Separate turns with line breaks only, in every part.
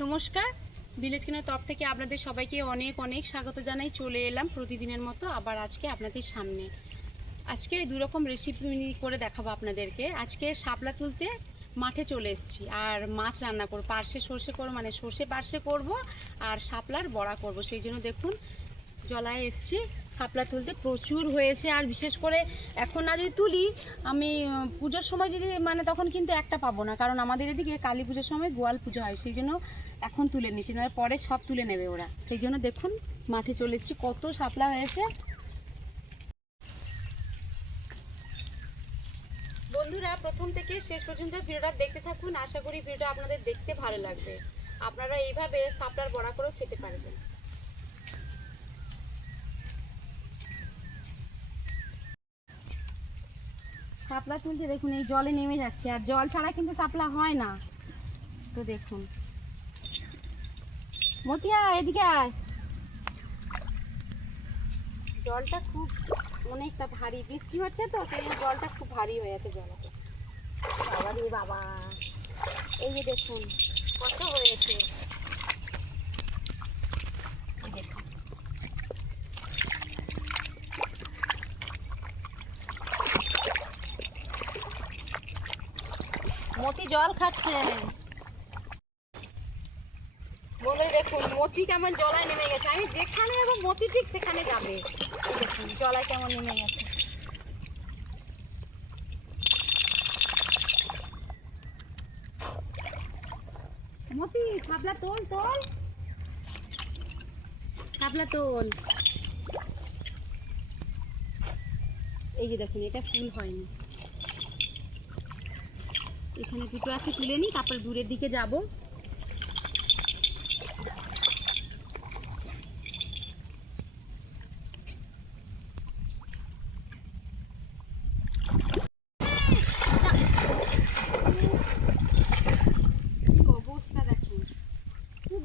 নমস্কার। ভিলেজ কেনার তরফ থেকে আপনাদের সবাইকে অনেক অনেক স্বাগত জানাই। চলে এলাম প্রতিদিনের মতো আবার আজকে আপনাদের সামনে। আজকে দুরকম রেসিপি করে দেখাবো আপনাদেরকে। আজকে শাপলা তুলতে মাঠে চলে এসেছি আর মাছ রান্না করব। পার্শে সর্ষে করব মানে সর্ষে পার্শে করব আর শাপলার বড়া করব। সেই জন্য দেখুন জলায় এসছি, শাপলা তুলতে প্রচুর হয়েছে। আর বিশেষ করে এখন না যদি তুলি, আমি পুজোর সময় যদি মানে তখন কিন্তু একটা পাবো না। কারণ আমাদের এদিকে কালী পুজোর সময় গোয়াল পুজো হয়, সেই জন্য এখন তুলে নিচ্ছি না পরে সব তুলে নেবে ওরা। সেই জন্য দেখুন, মাঠে চলে এসেছি, কত শাপলা হয়েছে। বন্ধুরা, প্রথম থেকে শেষ পর্যন্ত ভিডিওটা দেখতে থাকুন। আশা করি ভিডিওটা আপনাদের দেখতে ভালো লাগবে। আপনারা এইভাবে শাপলার বড়া করেও খেতে পারবেন। শাপলা তুলতে দেখুন, এই জলে নেমে যাচ্ছে, আর জল ছাড়া কিন্তু শাপলা হয় না। তো দেখুন। মতিয়া এদিকে আয়। জলটা খুব অনেকটা ভারী। বৃষ্টি হচ্ছে তো, সেই জলটা খুব ভারী হয়ে আছে জলটা বাবা রে বাবা। এই যে দেখুন, কত হয়েছে। জল খাচ্ছে বন্ধুরা দেখুন, মতি কেমন জলায় নেমে গেছে। আমি যেখানে যাব, মতি ঠিক সেখানে যাবে। দেখুন, জলায় কেমন নেমে গেছে। মতি, খাবলা তোল তোল। খাবলা তোল। এই যে দেখুন, এটা ফুল হয়নি। এখানে দুটো আছে, তুলে নিই, তারপর দূরের দিকে যাব।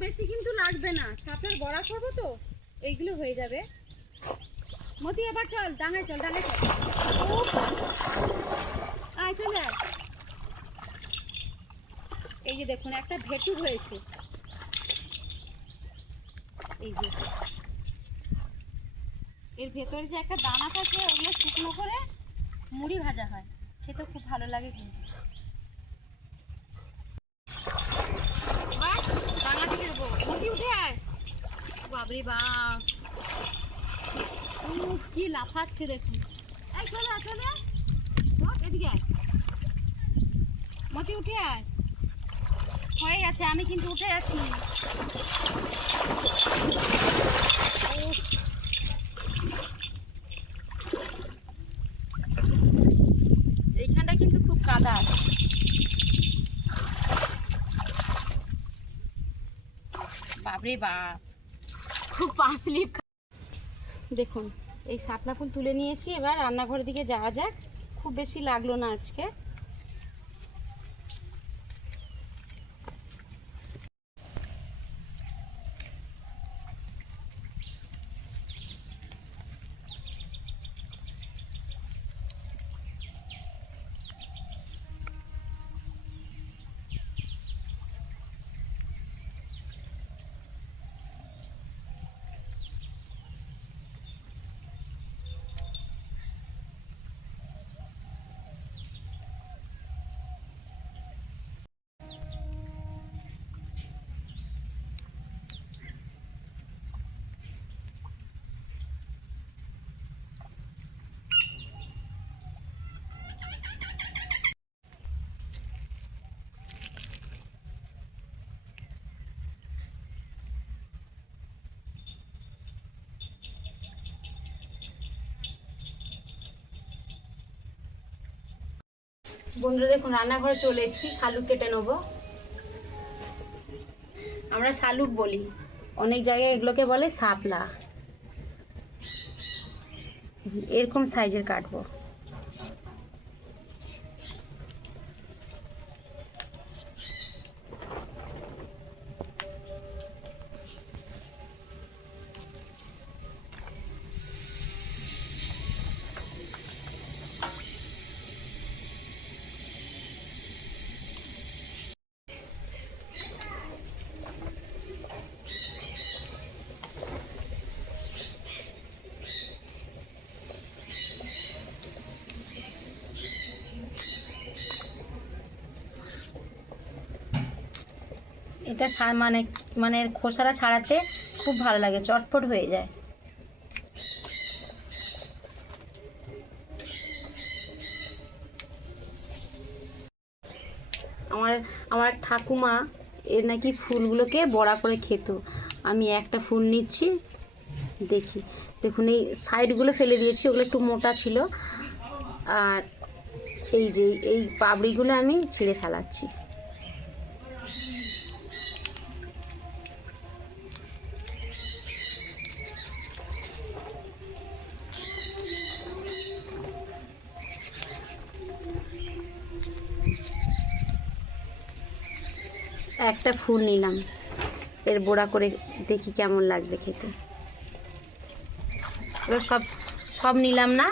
বেশি কিন্তু লাগবে না। সাপের বড়া করব তো, এইগুলো হয়ে যাবে। মতি, এবার চল, ডাঙায় চল ডাঙায় চল। আয়, চলে আয়। এই যে দেখুন একটা ভেটু হয়েছে এই যে। এর ভেতরে যে একটা দানা থাকে ওগুলো শুকনো করে মুড়ি ভাজা হয়। খেতে খুব ভালো লাগে কিন্তু। বাহ, দানা থেকে দেবো। উঠে আয়। কি লাফাচ্ছে দেখুন। চলে এদিকে মতি উঠে আয়। হয়ে গেছে, আমি কিন্তু উঠে উফ। এইখানটা কিন্তু খুব কাদা। আছে বাপরে বাপ, খুব পাঁচলি দেখুন, এই শাপলা ফুল তুলে নিয়েছি, এবার রান্নাঘরের দিকে যাওয়া যাক। খুব বেশি লাগল না আজকে। বন্ধুরা, দেখুন, রান্নাঘরে চলে এসেছি। শালুক কেটে নেব। আমরা শালুক বলি। অনেক জায়গায় এগুলোকে বলে সাপলা এরকম সাইজের কাটবো।
এটা মানে মানে খোসাটা ছাড়াতে খুব ভালো লাগে, চটপট হয়ে যায়। আমার আমার ঠাকুমা এর নাকি ফুলগুলোকে বড়া করে খেত। আমি একটা ফুল নিচ্ছি, দেখি। দেখুন, এই সাইডগুলো ফেলে দিয়েছি, ওগুলো একটু মোটা ছিল। আর এই যে, এই পাবড়িগুলো আমি ছিঁড়ে ফেলাচ্ছি। একটা ফুল নিলাম। এর বোড়া করে দেখি কেমন লাগবে খেতে। এবার সব সব নিলাম না।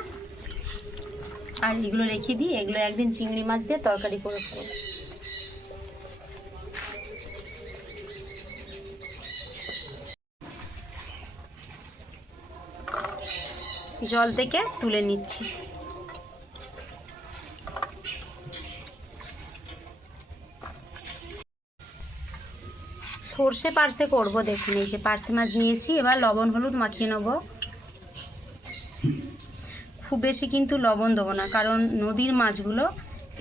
আর এগুলো রেখে দিই। এগুলো একদিন চিংড়ি মাছ দিয়ে তরকারি করে খাব। জল থেকে তুলে নিচ্ছি। সর্ষে পার্সে করব, দেখুন, এই যে পার্সে মাছ নিয়েছি, এবার লবণ, হলুদ মাখিয়ে নেব। খুব বেশি কিন্তু লবণ দেবো না, কারণ নদীর মাছগুলো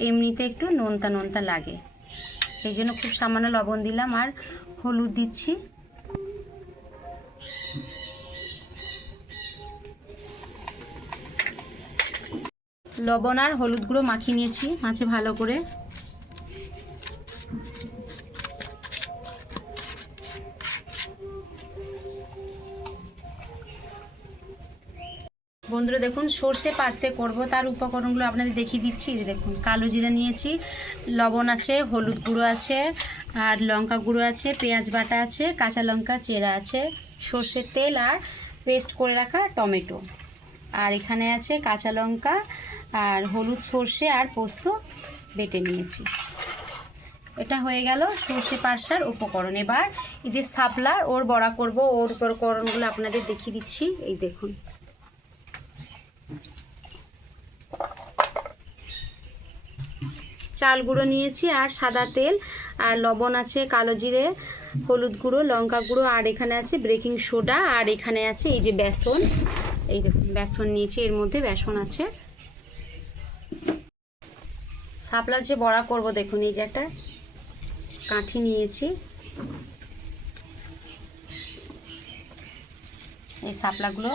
এমনিতে একটু নোনতা নোনতা লাগে। সেই জন্য খুব সামান্য লবণ দিলাম, আর হলুদ দিচ্ছি। লবণ আর হলুদ গুঁড়ো মাখিয়ে নিয়েছি, মাছে ভালো করে। বন্ধুরা দেখুন, সর্ষে পার্সে করব। তার উপকরণগুলো আপনাদের দেখিয়ে দিচ্ছি। দেখুন, কালো জিরা নিয়েছি, লবণ আছে, হলুদ গুঁড়ো আছে, আর লঙ্কা গুঁড়ো আছে, পেঁয়াজ বাটা আছে, কাঁচা লঙ্কা, চেরা আছে সর্ষের তেল আর পেস্ট করে রাখা টমেটো। আর এখানে আছে কাঁচা লঙ্কা আর হলুদ সর্ষে আর পোস্ত বেটে নিয়েছি। এটা হয়ে গেল সর্ষে পার্সার উপকরণ। এবার এই যে সাপলার ওর বড়া করব, ওর উপকরণগুলো আপনাদের দেখিয়ে দিচ্ছি। এই দেখুন। চাল গুঁড়ো নিয়েছি আর সাদা তেল, আর লবণ আছে কালো জিরে, হলুদ গুঁড়ো, লঙ্কা গুঁড়ো, আর এখানে আছে বেকিং সোডা আর এখানে আছে এই যে বেসন। এই দেখুন, বেসন নিয়েছি, এর মধ্যে বেসন আছে। শাপলার যে বড়া করব, দেখুন এই যে একটা কাঠি নিয়েছি। এই শাপলাগুলো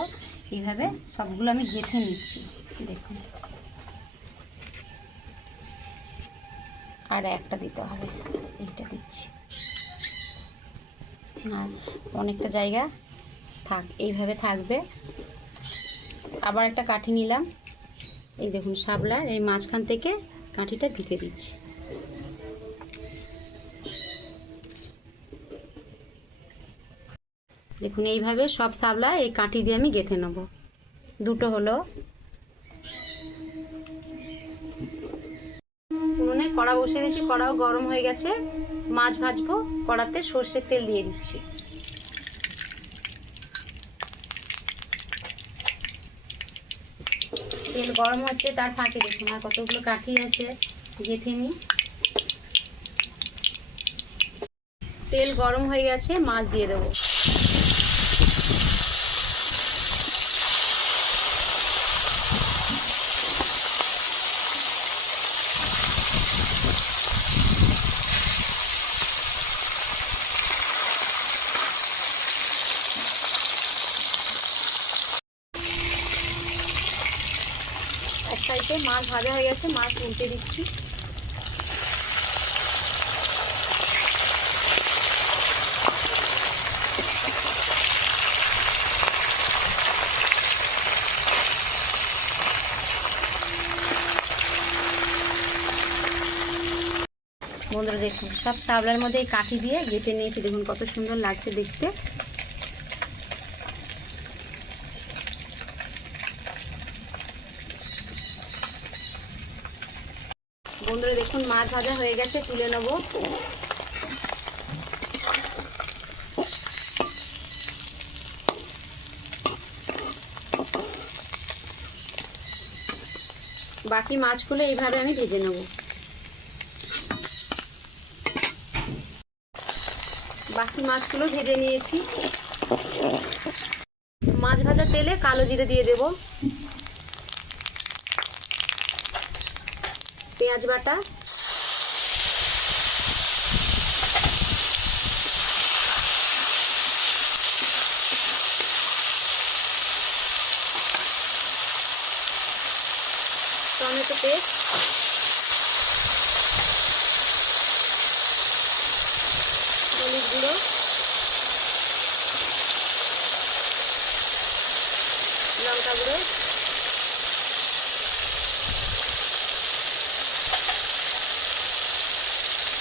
এইভাবে সবগুলো আমি গেঁথে নিচ্ছি, দেখুন। আর একটা দিতে হবে। এইটা দিচ্ছি। আর অনেকটা জায়গা থাক, এইভাবে থাকবে। আবার একটা কাঠি নিলাম। এই দেখুন শাপলার এই মাঝখান থেকে কাঠিটা ঢুকে দিচ্ছি। দেখুন এইভাবে সব শাপলা এই কাঠি দিয়ে আমি গেঁথে নেব। দুটো হলো উনুনে কড়া বসে দিয়েছি, কড়াও গরম হয়ে গেছে। মাছ ভাজবো, কড়াতে সর্ষের তেল দিয়ে দিচ্ছি। তেল গরম হচ্ছে, তার ফাঁকে দেখুন আর কতগুলো কাঠি আছে, গেঁথে নিই। তেল গরম হয়ে গেছে, মাছ দিয়ে দেবো। মাছ ভাজা হয়ে গেছে, মাছ উল্টে দিচ্ছি। বন্ধুরা দেখুন, সব সাবলার মধ্যে কাঠি দিয়ে গেঁথে নিয়েছি। দেখুন কত সুন্দর লাগছে দেখতে। বন্ধুরা দেখুন, মাছ ভাজা হয়ে গেছে, তুলে নেব। বাকি মাছগুলো এইভাবে আমি ভেজে নেব। বাকি মাছগুলো ভেজে নিয়েছি। মাছ ভাজা তেলে কালো জিরে দিয়ে দেব। পেঁয়াজ বাটা। টমেটো পেস্ট হলুদ গুঁড়ো লঙ্কা গুঁড়ো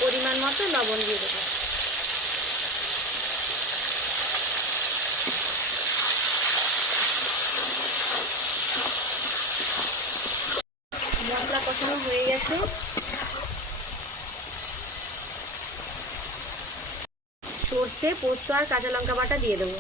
পরিমাণ মতো লবণ দিয়ে দেবো। মশলা কষানো হয়ে গেছে। সর্ষে, পোস্ত আর কাঁচা লঙ্কা বাটা দিয়ে দেবো।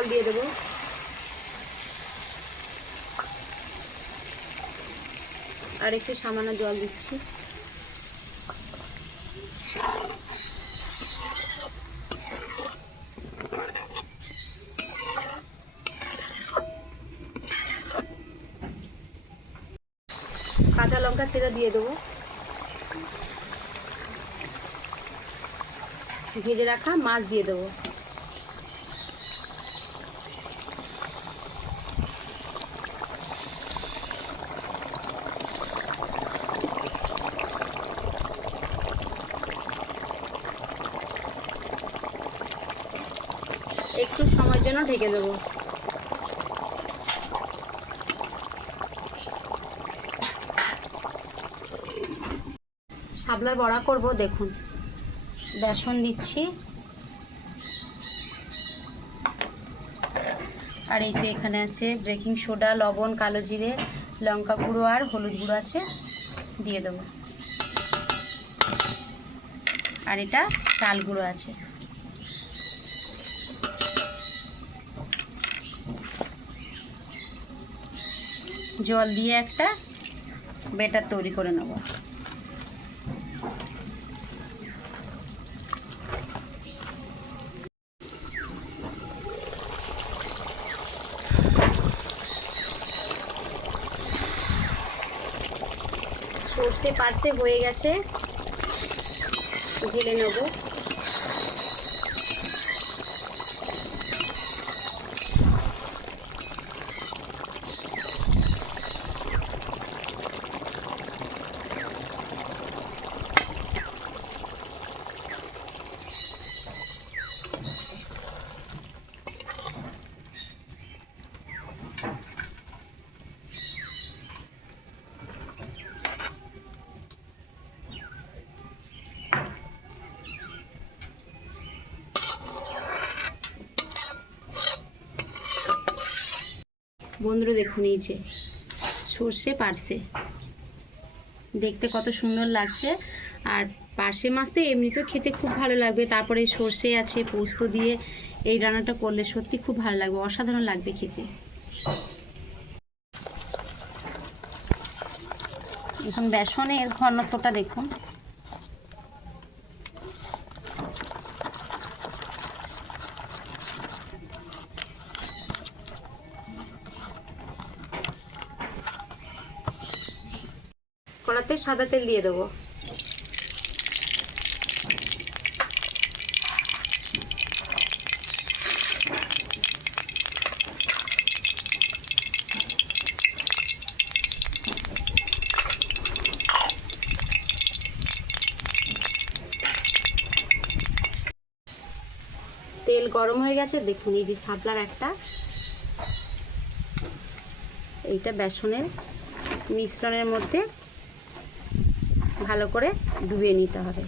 জল দিয়ে দেবো। আর একটু সামান্য জল দিচ্ছি। কাঁচা লঙ্কা ছেড়ে দিয়ে দেবো। ভেজে রাখা মাছ দিয়ে দেবো। একটু সময়ের জন্য ঢেকে দেবো। শাপলার বড়া করব, দেখুন। বেসন দিচ্ছি। আর এই তো এখানে আছে বেকিং সোডা, লবণ, কালো জিরে, লঙ্কা গুঁড়ো আর হলুদ গুঁড়ো আছে, দিয়ে দেবো। আর এটা চাল গুঁড়ো আছে। জল দিয়ে একটা বেটার তৈরি করে নেব। সর্ষে পার্সে হয়ে গেছে ঢেলে নেব। বন্ধুরা দেখুন এই যে সর্ষে পার্সে দেখতে কত সুন্দর লাগছে। আর পার্শে মাছ তো এমনিতেও খেতে খুব ভালো লাগবে। তারপরে সর্ষে আছে, পোস্ত দিয়ে এই রান্নাটা করলে সত্যি খুব ভালো লাগবে, অসাধারণ লাগবে খেতে। এখন বেসনের ঘনত্বটা দেখুন। সাদা তেল দিয়ে দেবো। তেল গরম হয়ে গেছে, দেখুন এই যে সাবলার একটা। এইটা বেসনের মিশ্রণের মধ্যে ভালো করে ডুবিয়ে নিতে হবে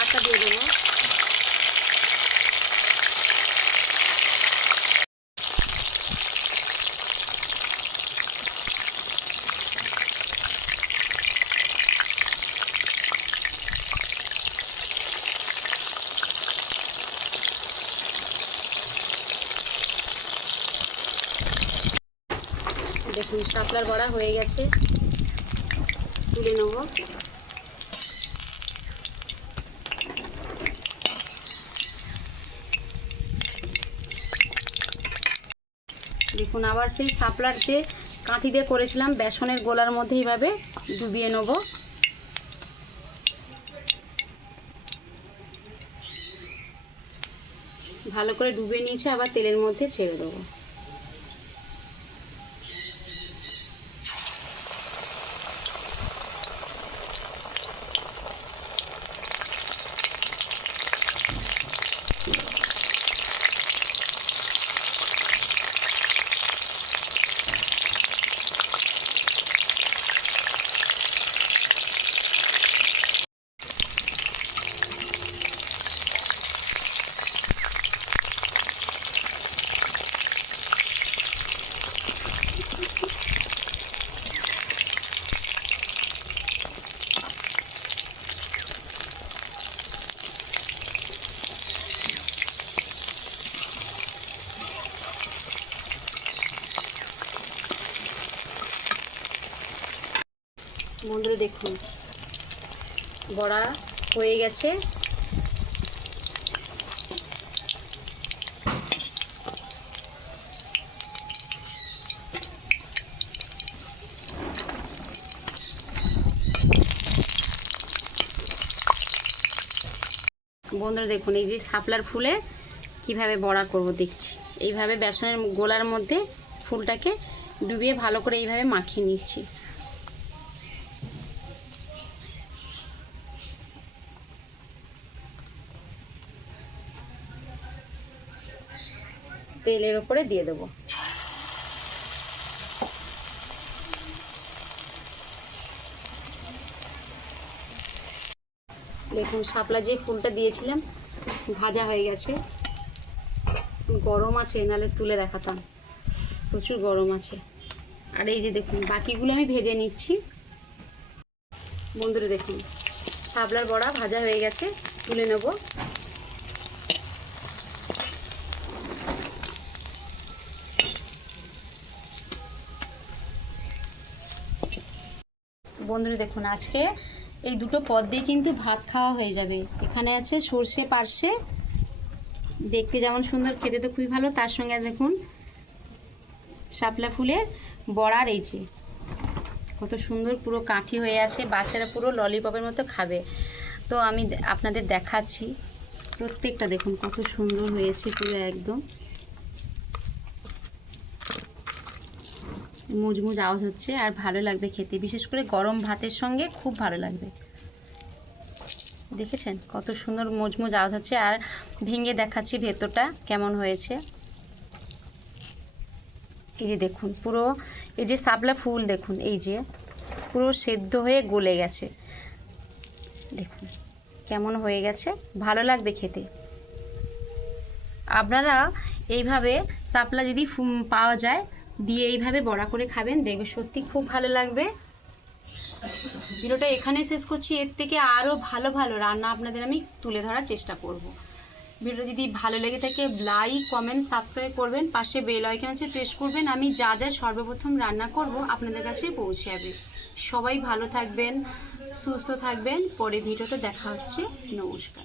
আটা দিয়ে দেবো শাপলার বড়া হয়ে গেছে। তুলে নেব। দেখুন, আবার সেই শাপলার যে কাঠি দিয়ে করেছিলাম, বেসনের গোলার মধ্যে এইভাবে ডুবিয়ে নেব। ভালো করে ডুবিয়ে নিয়েছে, আবার তেলের মধ্যে ছেড়ে দেবো। দেখুন, বড়া হয়ে গেছে। বন্ধুরা দেখুন, এই যে শাপলার ফুলে কীভাবে বড়া করব দেখছি। এইভাবে বেসনের গোলার মধ্যে ফুলটাকে ডুবিয়ে ভালো করে এইভাবে মাখিয়ে নিচ্ছি। তেলের ওপরে দিয়ে দেবো। দেখুন, শাপলা যে ফুলটা দিয়েছিলাম, ভাজা হয়ে গেছে। গরম আছে নালে তুলে দেখাতাম। প্রচুর গরম আছে। আর এই যে দেখুন, বাকিগুলো আমি ভেজে নিচ্ছি। বন্ধুরা দেখুন, শাপলার বড়া ভাজা হয়ে গেছে, তুলে নেব। বন্ধুরা দেখুন, আজকে এই দুটো পদ দিয়ে কিন্তু ভাত খাওয়া হয়ে যাবে। এখানে আছে সর্ষে, পার্শে। দেখতে যেমন সুন্দর, খেতে তো খুবই ভালো। তার সঙ্গে দেখুন, শাপলা ফুলের বড়ার এই যে, কত সুন্দর পুরো কাঠি হয়ে আছে। বাচ্চারা পুরো ললিপপের মতো খাবে। তো আমি আপনাদের দেখাচ্ছি। প্রত্যেকটা দেখুন, কত সুন্দর হয়েছে পুরো একদম। মুজমুজ আওয়াজ হচ্ছে আর ভালো লাগবে খেতে। বিশেষ করে গরম ভাতের সঙ্গে খুব ভালো লাগবে। দেখেছেন? কত সুন্দর মুজমুজ আওয়াজ হচ্ছে আর ভেঙে দেখাচ্ছি ভেতরটা কেমন হয়েছে। এই যে দেখুন, পুরো এই যে শাপলা ফুল দেখুন, এই যে পুরো সেদ্ধ হয়ে গলে গেছে। দেখুন, কেমন হয়ে গেছে, ভালো লাগবে খেতে। আপনারা এইভাবে শাপলা যদি পাওয়া যায় দিয়ে এইভাবে বড়া করে খাবেন। দেখবে সত্যি খুব ভালো লাগবে। ভিডিওটা এখানে শেষ করছি। এর থেকে আরও ভালো ভালো রান্না আপনাদের আমি তুলে ধরার চেষ্টা করব। ভিডিও যদি ভালো লেগে থাকে লাইক কমেন্ট সাবস্ক্রাইব করবেন। পাশে বেল আইকন আছে প্রেস করবেন। আমি যা যা সর্বপ্রথম রান্না করব আপনাদের কাছে পৌঁছে যাবে। সবাই ভালো থাকবেন, সুস্থ থাকবেন। পরে ভিডিওতে দেখা হচ্ছে। নমস্কার।